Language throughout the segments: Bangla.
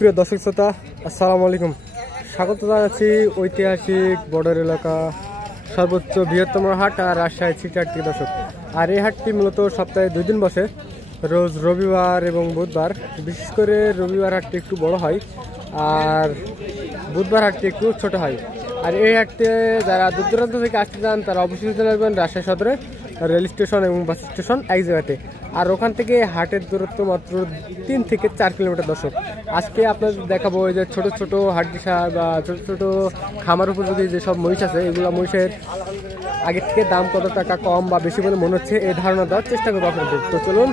প্রিয় দর্শক শ্রোতা, আসসালামু আলাইকুম। স্বাগত জানাচ্ছি ঐতিহাসিক বর্ডার এলাকা সর্বোচ্চ বৃহত্তম হাট আর রাজশাহী সিটি হাট থেকে দর্শক। আর এই হাটটি মূলত সপ্তাহে 2 দিন বসে, রোজ রবিবার এবং বুধবার। বিশেষ করে রবিবার হাটটি একটু বড় হয় আর বুধবার হাটটি একটু ছোট হয়। আর এই হাটতে যারা দূর দূরান্ত থেকে আসতে চান তারা অবশ্যই চলে আসবেন রাজশাহী সদরে রেল স্টেশন এবং বাস স্টেশন এক জায়গাতে। আর ওখান থেকে হাটের দূরত্ব মাত্র 3 থেকে 4 কিলোমিটার দর্শক। আজকে আপনাদের দেখাবো এই যে ছোট ছোট হাটডিসা বা ছোট ছোট খামার উপযোগী যেসব মহিষ আছে, এগুলো মহিষের আগের থেকে দাম কত টাকা কম বা বেশি বলে মনে হচ্ছে এই ধারণা দেওয়ার চেষ্টা করবো আপনাদের। তো চলুন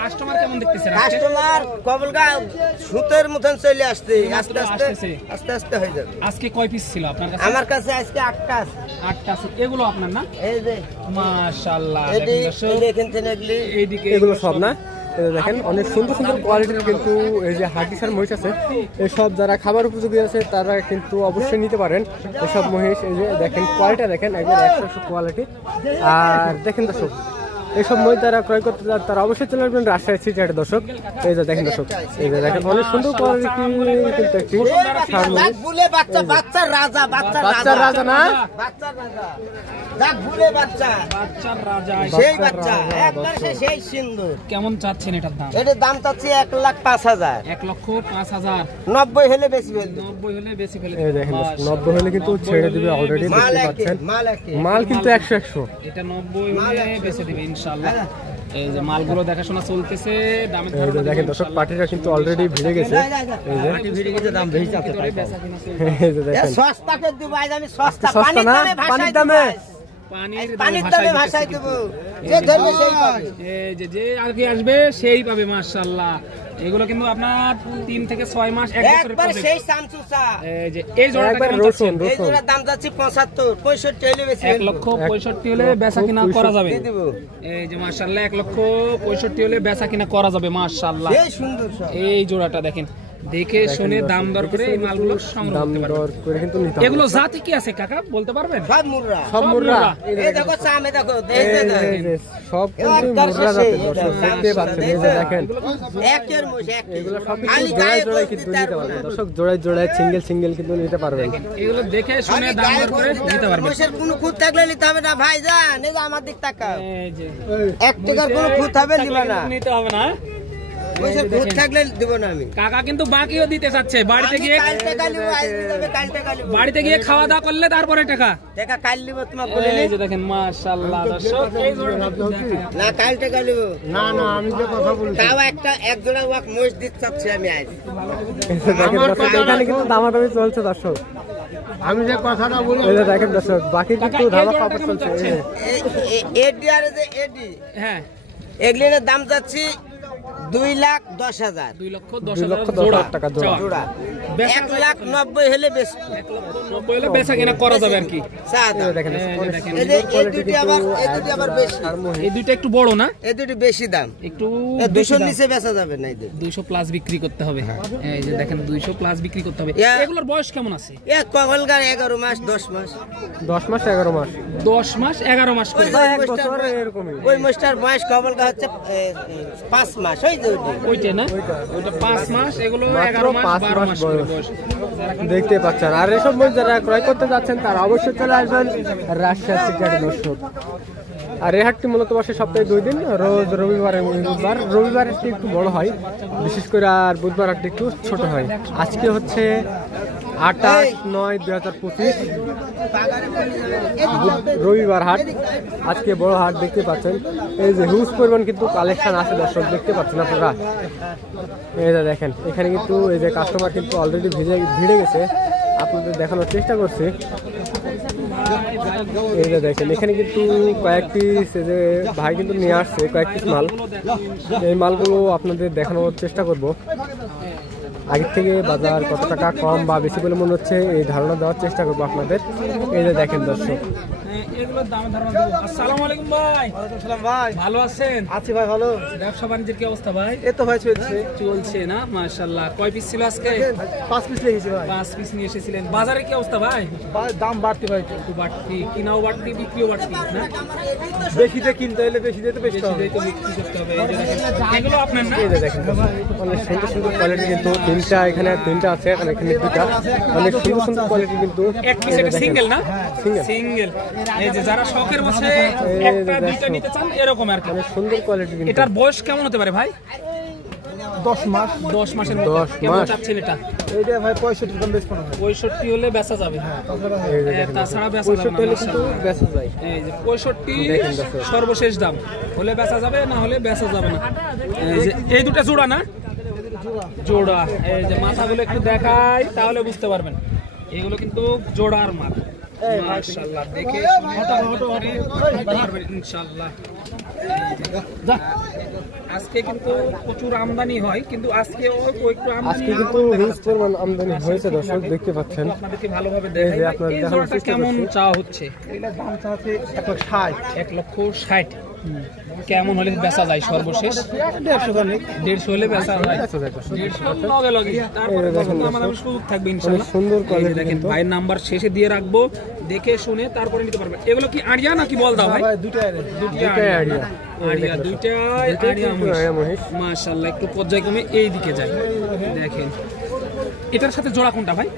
কাস্টমার কেমন দেখতেছেন? কাস্টমার কবলগাঁও সুতের মতন চলে আসছে, আস্তে আস্তে হয়ে যাবে। আজকে কয় পিস ছিল আপনার কাছে? আমার কাছে আজকে 8টা আছে। 8টা আছে। এগুলো আপনার না? এই যে মাশাআল্লাহ, এগুলো সব না, দেখেন অনেক সুন্দর সুন্দর কোয়ালিটির কিন্তু এই যে হাড্ডিসার মহিষ আছে। এসব যারা খাবার উপযোগী আছে তারা কিন্তু অবশ্যই নিতে পারেন এসব মহিষ। এই যে দেখেন কোয়ালিটি, দেখেন একবার 100 কোয়ালিটি। আর দেখেন দর্শক, এইসব মহিষ যারা ক্রয় করতে চান তারা অবশ্যই চলে আসবেন রাজশাহী সিটি হাটে দর্শক। এই যে দেখেন দর্শক, এই যে দেখেন অনেক সুন্দর কোয়ালিটি কিন্তু একটি বাচ্চার রাজা, বাচ্চার রাজা না, বাচ্চার রাজা, যাক ভুলে বাচ্চার রাজা, সেই বাচ্চা একবার সেই সুন্দর। কেমন চাচ্ছেন এটার দাম? এটার দাম চাচ্ছি 1,05,000। 1,05,000। 90 হলে বেশি ফেলবে। 90 হলে বেশি ফেলে। এই দেখেন 90 হলে কিন্তু ছেড়ে দিবে অলরেডি, দেখতে পাচ্ছেন মাল কিন্তু 100 এটা 90 হলে বেশি দিবে ইনশাআল্লাহ। এই যে মালগুলো দেখাশোনা চলতেছে, দামের এই যে দেখেন দর্শক, পাটিটা কিন্তু অলরেডি ভিড়ে গেছে। এই যে পাটি ভিড়ে গেছে, দাম বেশি চাচ্ছে তাই। এই যে দেখেন সস্তাকে দিব আজ আমি, সস্তা সস্তা না, পানির দামে, পানির দামে ভাষাই দেব। যে ধরবে সেই পাবে, এই যে আর কি আসবে সেই পাবে। মাশাআল্লাহ, এগুলো কিন্তু আপনার 3 থেকে 6 মাস এক বছরের একবার সেই সামসুসা। এই যে এই জোড়াটা একবার কেমন রসুন, যাচ্ছে? এই জোড়ার দাম যাচ্ছে 75, 65 হলে বেশি 1,65,000 হলে বেচা কিনা করা যাবে। দেব। এই যে মাশাআল্লাহ 1,65,000 হলে বেচা কিনা করা যাবে মাশাআল্লাহ। এই সুন্দর সব। এই জোড়াটা দেখেন, দেখে শুনে দাম দর করে এই মালগুলো সংগ্রহ দাম করতে দর পারবেন। করে কিন্তু নিতে হবে। এগুলো জাতি কি আছে কাকা বলতে পারবেন? সব মুররা, সব মুররা, এই দেখো সামনে দেখো, এই যে সব কিন্তু মুররা জাতের দর্শক, দেখতে পাচ্ছেন। এই যে দেখেন একের মোষ এক, এগুলো সব খালি কিন্তু গায়ে জোড়ায় কিন্তু নিতে পারবেন দর্শক, জোড়ায় সিঙ্গেল কিন্তু নিতে পারবেন। এগুলো দেখে শুনে দাম দর করে নিতে পারবেন। মোষের কোনো খুঁত থাকলে নিতে হবে না ভাইজান। এই যে আমার দিক তাকাও, এই যে 1 টাকার কোনো খুঁত হবে দিবা না, নিতে হবে না। মোষের খুঁত থাকলে দিব না আমি। কাকা কিন্তু বাকিও দিতে চাচ্ছে, বাড়িতে গিয়ে কাল টাকা নিব, আজ দিবে কাল টাকা নিব। বাড়িতে গিয়ে খাওয়া দাওয়া করলে তারপরে টাকা। টাকা কাল নিব তোমাকে বলে এই যে দেখেন মাশাআল্লাহ দর্শক, এই জোড়াটা না কাল টাকা নিব না আমি যে কথা বলি তাও এক জোড়া ওয়াক মোষ দিতে চাচ্ছি আমি আজ। দেখেন দর্শক, এখানে কিন্তু দামাদামি চলছে দর্শক। আমি যে কথাটা বলি, এই যে দেখেন দর্শক, বাকি কিন্তু ধাবা খাবার চলছে। এডি আর যে এডি, হ্যাঁ, এগুলির দাম যাচ্ছে 2,10,000। 2,10,000 টাকা জোড়া। জোড়া 1,90,000 হলে বেশি। 1,90,000 হলে বেচা কিনা করা যাবে আর কি। দেখেন এই যে এই দুটি আবার বেশি। এই দুইটা একটু বড় না, এই দুটি বেশি দাম, একটু 200 নিচে বেচা যাবে না। এই 200 প্লাস বিক্রি করতে হবে। এই যে দেখেন 200 প্লাস বিক্রি করতে হবে। এগুলোর বয়স কেমন আছে? এক কগলগার 11 মাস 10 মাস 10 মাস 11 মাস 10 মাস 11 মাস করে। এক বছর এরকমই। ওই মাস্টার বয়স কগলগা হচ্ছে 5 মাস। ওই যে ওইটা না, ওইটা 5 মাস, এগুলো 11 মাস 12 মাস করে বয়স। দেখতে পাচ্ছেন। আর এসব মহিষ যারা ক্রয় করতে যাচ্ছেন তারা অবশ্যই চলে আসবেন রাজশাহী সিটি হাটে দর্শক। আর এই হাটটি মূলত বসে সপ্তাহে 2 দিন, রোজ রবিবার এবং বুধবার। রবিবার হাটটি একটু বড় হয় বিশেষ করে, আর বুধবার হাটটি একটু ছোট হয়। আজকে হচ্ছে 28/9/2025 রবিবার হাট। আজকে বড় হাট দেখতে পাচ্ছেন। এই যে হিউজ পরিমাণ কিন্তু কালেকশন আছে দর্শক, দেখতে পাচ্ছেন আপনারা। এই যে দেখেন এখানে কিন্তু এই যে কাস্টমার কিন্তু অলরেডি ভিড়ে গেছে, আপনাদের দেখানোর চেষ্টা করছি। এই যে দেখেন এখানে কিন্তু কয়েকটি যে ভাই কিন্তু নিয়ে আসছে কয়েকটি মাল। এই মালগুলো আপনাদের দেখানোর চেষ্টা করব। আগের থেকে বাজার কত টাকা কম বা বেশি বলে মনে হচ্ছে এই ধারণা দেওয়ার চেষ্টা করবো আপনাদের। এই যে দেখেন দর্শক, এগুলোর দাম ধারণা দেবো। আসসালামু আলাইকুম ভাই। সালাম ভাই, ভালো আছেন? আছি ভাই ভালো। ব্যবসা বাণিজ্যের কি অবস্থা ভাই? এই তো ভাই চলছে। চলছে না, মাশাআল্লাহ। কয় পিস ছিল আজকে? 5 পিস লেগেছে ভাই। 5 পিস নিয়ে এসেছিলেন। বাজারে কি অবস্থা ভাই? দাম বাড়তি ভাই, একটু বাড়তি, কিনাও বাড়তি, বিক্রিও বাড়তি না? বেশিতে কিনতে হলে বেশি দিয়ে তো বেশি বেশি দিয়ে তো বিক্রি করতে হবে। এই যে দেখেন, এগুলো আপনার না? এই যে দেখেন অনেক সুন্দর সুন্দর কোয়ালিটি, কিন্তু তিনটা এখানে আছে, এখানে দুটা, অনেক সুন্দর সুন্দর কোয়ালিটি কিন্তু। এক পিস এটা সিঙ্গেল না? সিঙ্গেল। সিঙ্গেল। এই যে যারা শখের বসে একটা দুইটা নিতে চান এরকম আর কি। অনেক সুন্দর কোয়ালিটি কিন্তু। এটার বয়স কেমন হতে পারে ভাই? 10 মাস। 10 মাসের মতো। 10 কেমন মাস। চাচ্ছেন এটা? এইটা ভাই 65 দাম বেশ কোনো ভাই। 65 হলে বেচা যাবে। এই যে দেখেন তাছাড়া বেচা যাবে 65 না। হলে কিন্তু বেচা যায়। এই যে 65 দেখেন দর্শক। সর্বশেষ দাম, হলে বেচা যাবে, না হলে বেচা যাবে না। এই যে এই দুটো জোড়া না? জোড়া। এই যে মাথাগুলো একটু দেখাই তাহলে বুঝতে পারবেন, এগুলো কিন্তু জোড়ার মাল। মাশাআল্লাহ, দেখে পারবেন ইনশাআল্লাহ। আজকে কিন্তু প্রচুর আমদানি হয়, কিন্তু আজকে একটু আজকে কিন্তু হিউজ পরিমাণ আমদানি হয়েছে দর্শক, দেখতে পাচ্ছেন। আপনাদেরকে ভালোভাবে এই দেখাই যে ভাই, আপনার এই দেখানোর জোড়াটা চেষ্টা কেমন করছি। চাওয়া হচ্ছে? এটার দাম চাচ্ছে 160। 1,60,000 কেমন হলে বেচা যায় সর্বশেষ? 150 খানিক। 150 হলে বেচা যায়। বেচা যায় দর্শক। 150 লগে লগে। তারপরে এই যে দেখেন আমাদের সুযোগ থাকবে অনেক ইনশাআল্লাহ। সুন্দর এই যে কোয়ালিটি দেখেন, কিন্তু। ভাইয়ের নাম্বার শেষে দিয়ে রাখবো, দেখে শুনে তারপরে নিতে পারবেন। এগুলো কি আড়িয়া নাকি বল দাও ভাই? ভাই দুটাই রে। দুইটাই দুইটাই আড়িয়া। আড়িয়া, দুইটাই দুইটাই আড়িয়া কিন্তু আড়িয়া মহিষ। মাশাআল্লাহ, একটু পর্যায়ক্রমে এই দিকে যায়। দেখেন এটার সাথে জোড়া কোনটা ভাই?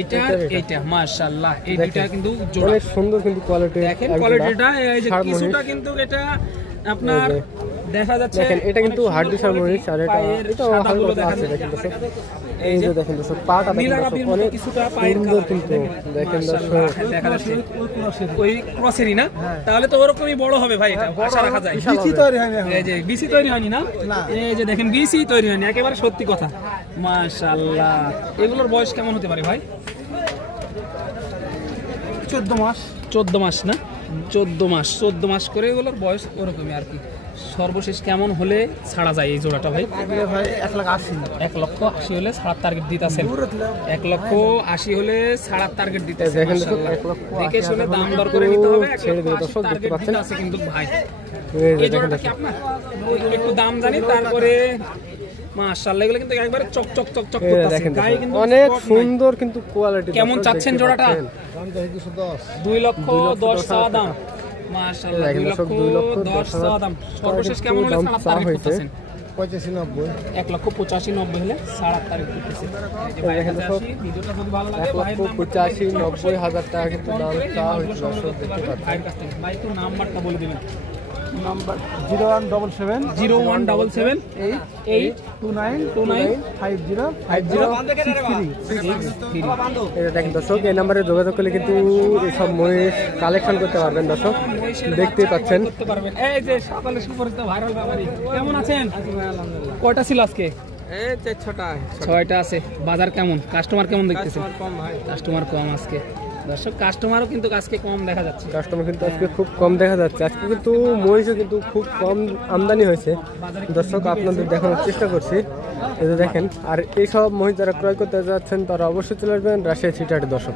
এটা এইটা মাশাআল্লাহ, এই দুইটা কিন্তু জোড়া। অনেক সুন্দর কিন্তু কোয়ালিটি। দেখেন কোয়ালিটিটা, এই যে কিছুটা কিন্তু এটা আপনার দেখা যাচ্ছে। দেখেন এটা কিন্তু হাড্ডি সার মহিষ, আর এটা এটাও সাদাগুলো হালকা দেখা আছে। দেখেন যাচ্ছে। দর্শক, এই যে দেখেন দর্শক, পাটা দেখেন নীলা দর্শক, রাবির মতো অনেক কিছুটা পায়ের সুন্দর কালার। কিন্তু। দেখেন মাশাআল্লাহ, দর্শক, দেখা যাচ্ছে ওই ক্রসেরই না? তাহলে তো ওরকমই বড় হবে ভাই, এটা আশা রাখা যায়। বিচি তৈরি হয় না। এই যে বিসি তৈরি হয়নি না? এই যে দেখেন বিসি তৈরি হয়নি, একেবারে সত্যি কথা। মাশাআল্লাহ, এগুলোর বয়স কেমন হতে পারে ভাই? 14 মাস। 14 মাস না? 14 মাস করে এগুলোর বয়স ওরকমই আর কি। সর্বশেষ কেমন হলে ছাড়া যায় এই জোড়াটা ভাই? এগুলো ভাই 180। 1,80,000 হলে ছাড়ার টার্গেট দিতেছেন। 1,80,000 হলে ছাড়ার টার্গেট দিতেছেন। দেখেন দর্শক, মাশাআল্লাহ, 1,80,000 দেখে শুনে দাম দর করে নিতে হবে। ছেড়ে দেবে দর্শক, দেখতে 1,80,000 পাচ্ছেন। টার্গেট দিতেছে কিন্তু ভাই। এই যে এই দেখেন জোড়াটা কি দর্শক, আপনার? একটু দাম জানি, তারপরে মাশাআল্লাহ এগুলো কিন্তু একবারে চক চক চক চক এই যে করতেছে। দেখেন গায়ে দর্শক, কিন্তু অনেক spot নাই। সুন্দর কিন্তু কোয়ালিটি। কেমন চাচ্ছেন জোড়াটা? 2,10,000 চাওয়া দাম। মাশাআল্লাহ, দেখেন দর্শক, 2,10,000 চাওয়া দাম। সর্বশেষ কেমন হলে দাম ছাড়ার চাওয়া টার্গেট হয়েছে। করতেছেন? 85-90। 1,85,90 হলে ছাড়ার টার্গেট করতেছে। এই যে ভাইয়ের কাছে আসি, ভিডিওটা যদি ভালো লাগে, ভাইয়ের নাম্বারটা 1,85,90,000 টাকা কিন্তু দাম চাওয়া হয়েছে দর্শক, দেখতে পাচ্ছেন। ভাইয়ের কাছ থেকে। ভাই একটু নাম্বারটা বলে দিবেন। নাম্বার 0177 0177 8 29 29 50 63। এই যে দেখেন দর্শক, এই নাম্বারে যোগাযোগ করলে কিন্তু এইসব মহিষ কালেকশন করতে পারবেন দর্শক, দেখতেই পাচ্ছেন। করতে পারবেন। এই যে সকালে সুপরিচিত ভাইরাল ব্যাপারী, কেমন আছেন? কয়টা ছিল আজকে? এই 4-6টা। 6টা আছে। বাজার কেমন? কাস্টমার কেমন দেখতেছেন? কম ভাই। কাস্টমার কম আজকে দর্শক, কাস্টমারও কিন্তু আজকে কম দেখা যাচ্ছে। কাস্টমার কিন্তু আজকে খুব কম দেখা যাচ্ছে। আজকে কিন্তু মহিষও কিন্তু খুব কম আমদানি হয়েছে দর্শক, আপনাদের দেখানোর চেষ্টা করছি। এই যে দেখেন, আর এইসব মহিষ যারা ক্রয় করতে যাচ্ছেন তারা অবশ্যই চলে আসবেন রাজশাহী সিটি হাটে দর্শক।